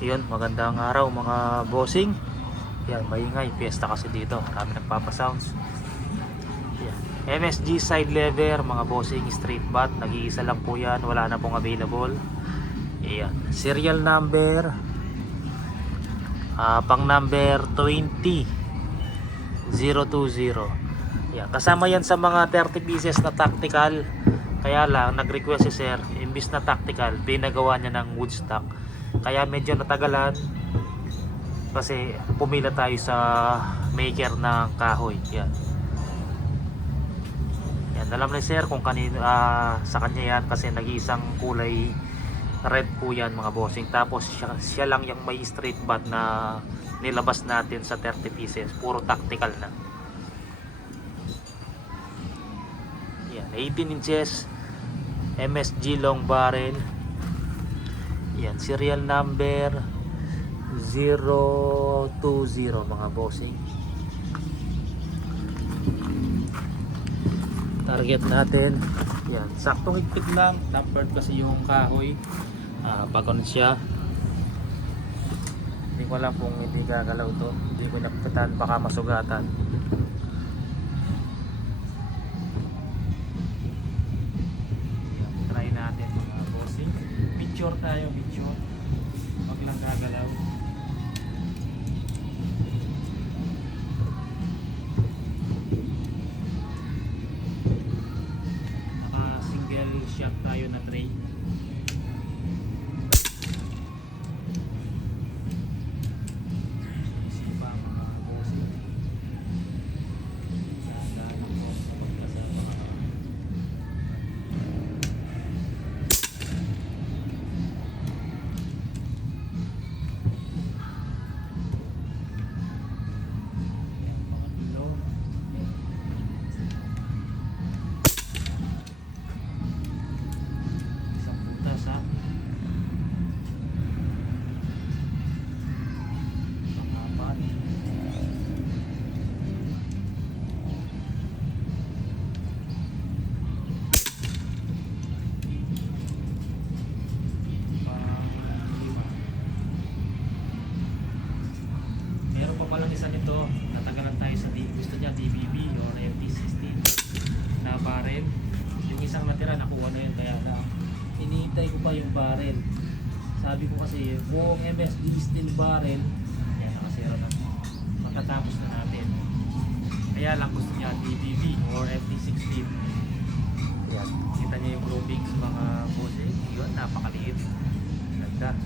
Yun, magandang araw mga bossing. Yan, maingay, fiesta kasi dito, marami nagpapasounds. Yan. MSG side lever mga bossing, straight bat, nag-iisa lang po yan, wala na pong available. Yan, serial number pang number 20020. Yan, kasama yan sa mga 30 pieces na tactical. Kaya lang nag-request si sir, imbis na tactical, pinagawa niya ng wood stock. Kaya medyo natagalan kasi pumila tayo sa maker ng kahoy. Yan. Yan, alam ni sir kung kanino, sa kanya yan kasi nag-iisang kulay red po yan mga bossing. Tapos siya lang yung may straight bat na nilabas natin sa 30 pieces. Puro tactical na. Yan, 18 inches MSG long barrel. Yan, serial number 020 mga bossing. Target natin yan, saktong higpit lang, numbered kasi yung kahoy. Pagkon siya, hindi ko alam kung hindi gagalaw to, hindi ko napitan, baka masugatan. Yan, try natin mga bossing. Picture tayo, picture, wag lang gagalaw. Single shot tayo na tray. Isipa mga bossing. Dahan-dahan lang po sa pagkasama. Mga dulo. Isang butas ha. Pangapat. Panglima. Meron pa palang isa nito. Natagalan tayo sa gusto niya DBB or FT16 na barrel. Yung isang natira nakuha na yun, kaya lang hinihintay ko pa yung barrel. Sabi ko kasi buong MSD steel barrel yan, nakasira na, matatapos na natin. Kaya lang gusto niya DBB or FT16. Yan, kita niya yung groupings mga bossing. Yun, napakaliit, ganda.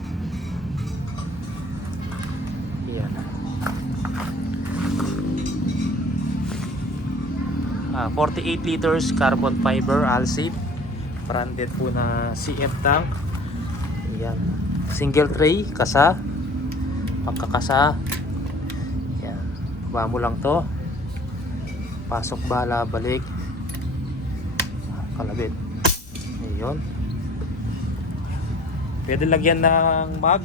Yan. 48 liters carbon fiber Alcid, branded po na CF tank. Yan, single tray, kasa, pagkakasa. Yan, baba mo lang to, pasok bala balik, kalabit. Ayun, pwede lagyan ng mag,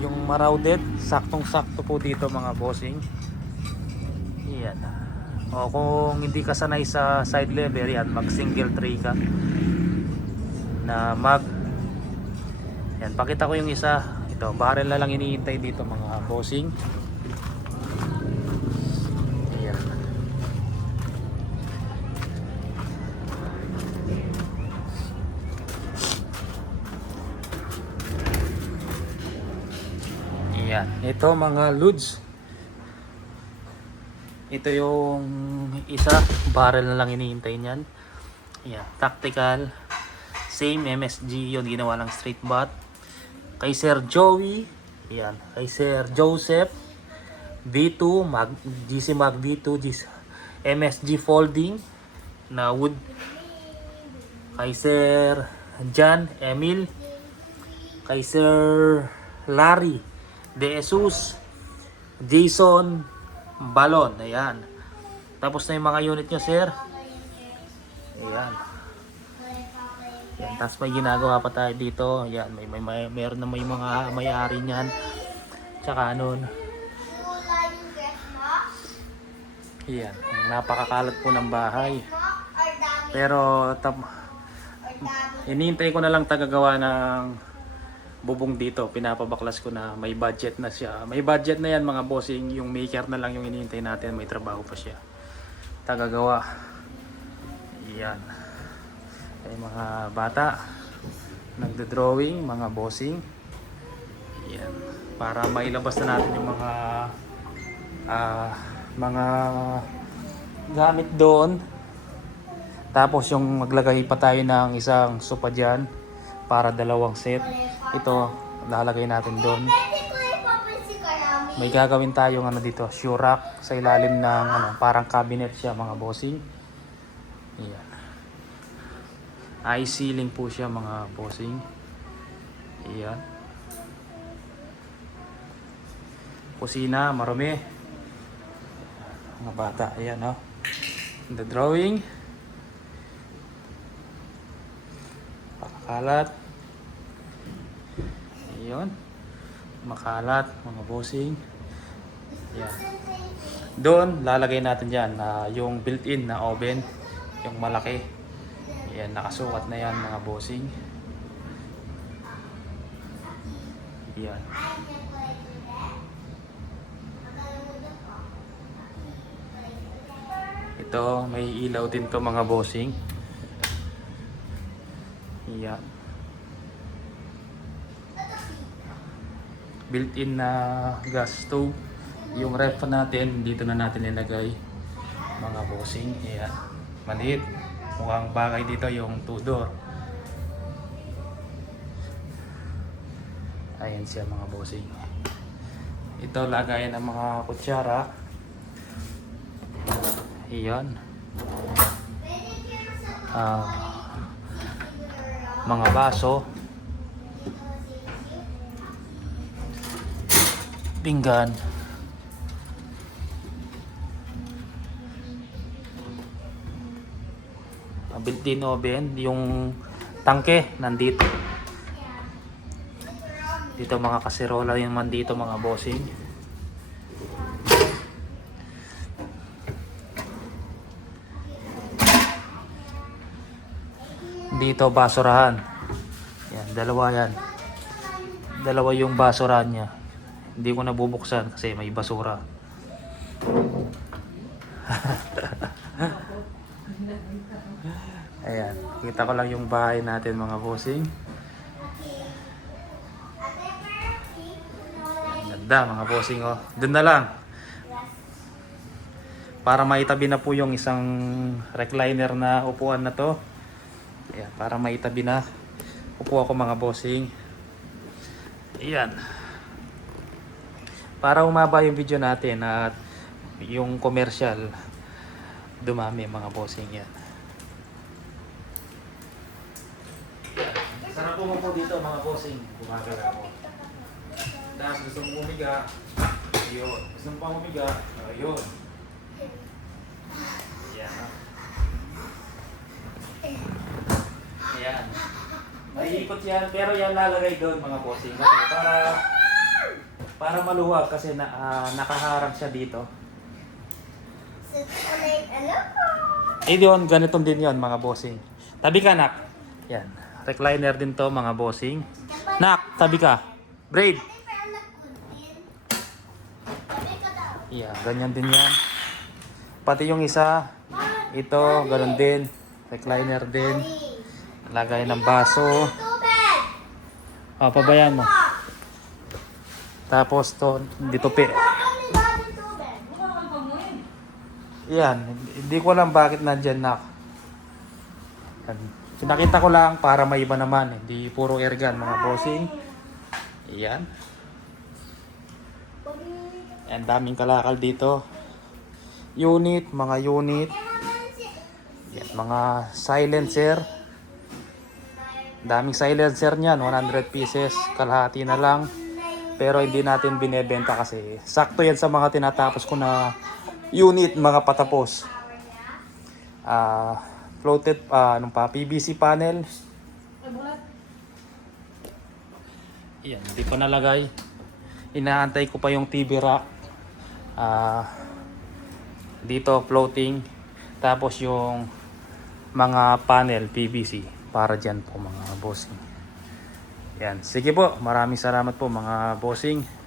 yung marounded, saktong sakto po dito mga bossing. Yan. O kung hindi ka sanay sa side lever, yan, mag single tray ka na mag. Yan, pakita ko yung isa. Ito, barrel na lang iniintay dito mga bossing. Yan. Yan, ito mga loads. Ito yung isa, barrel na lang iniintay niyan. Yan, tactical, same MSG yun, ginawa lang straight bat. Kay Sir Joey, yan, kay Sir Joseph V2 GC Mag V2 MSG folding na wood. Kay Sir John Emil, kay Sir Larry De Jesus, Jason Balon, ayan. Tapos na yung mga unit nyo sir. Ayan. Yan, tapos may ginagawa pa tayo dito. Ayan, meron na may mga may-ari niyan. Tsaka nun. Ayan, napakakalat po ng bahay. Pero hinihintay ko na lang tagagawa ng bubong dito, pinapabaklas ko na may budget na siya. May budget na yan mga bossing, yung maker na lang yung hinihintay natin, may trabaho pa siya. Tagagawa. Yan. Ay mga bata, nagdo-drawing, mga bossing. Yan. Para mailabas na natin yung mga gamit doon. Tapos yung maglagay pa tayo ng isang sopa dyan para dalawang set. Ito, lalagay natin doon. May gagawin tayong ano dito, shoe rack sa ilalim ng parang cabinet siya mga bossing. Ayan. High ceiling po siya mga bossing. Ayan. Kusina, marumi. Mga bata, ayan oh. The drawing. Pakakalat. Ayan. Makalat, mga bossing. Ayan. Doon, lalagay natin dyan yung built-in na oven. Yung malaki. Ayan, nakasukat na yan mga bossing. Ayan. Ito, may ilaw din to mga bossing. Ayan. Built-in na gas stove. Yung ref natin, dito na natin ilagay mga bossing. Ayan. Maliit. Mukhang bagay dito yung 2-door. Ayan siya mga bossing. Ito lagayan ng mga kutsara. Ayan. Mga baso. Pinggan. Built-in oven, yung tangke nandito. Dito mga kaserola yung man dito mga bossing. Dito basurahan. Yan, dalawa yan. Dalawa yung basurahan niya. Hindi ko nabubuksan kasi may basura. Ayan, kita ko lang yung bahay natin mga bossing. Ganda mga bossing oh. Doon na lang. Para maitabi na po yung isang recliner na upuan na to. Ayan, para maitabi na. Upo ako mga bossing. Ayan. Para umaba yung video natin at yung commercial dumami mga bossing yan. Sarap po mo po dito mga bossing. Bumagal ako. Tapos gusto mong umiga, ayun. Gusto mong pang umiga, ayun. Ayan. Ayan. Maiikot yan, pero yan lalagay doon mga bossing. Kasi para maluwag kasi nakaharang siya dito. Eh doon, ganitong din yon mga bossing. Tabi ka nak. Yan. Recliner din to mga bossing. Nak, tabi ka. Braid. Yeah, ganyan din yan. Pati yung isa, ito, ganun din. Recliner din. Lagay ng baso. Oh, pabayaan mo. Tapos to, dito yan, hindi ko alam bakit nandyan na. Pinakita ko lang para may iba naman. Hindi puro airgun mga bossing. Yan. Ang daming kalakal dito. Unit, mga unit. Yan, mga silencer. Daming silencer niyan, 100 pieces, kalahati na lang. Pero hindi natin binebenta kasi sakto yan sa mga tinatapos ko na unit, mga patapos. Floated, PVC panel. Yan, hindi ko nalagay. Inaantay ko pa yung TV rack. Dito floating. Tapos yung mga panel PVC para dyan po mga bossing. Yan. Sige po, maraming salamat po mga bossing.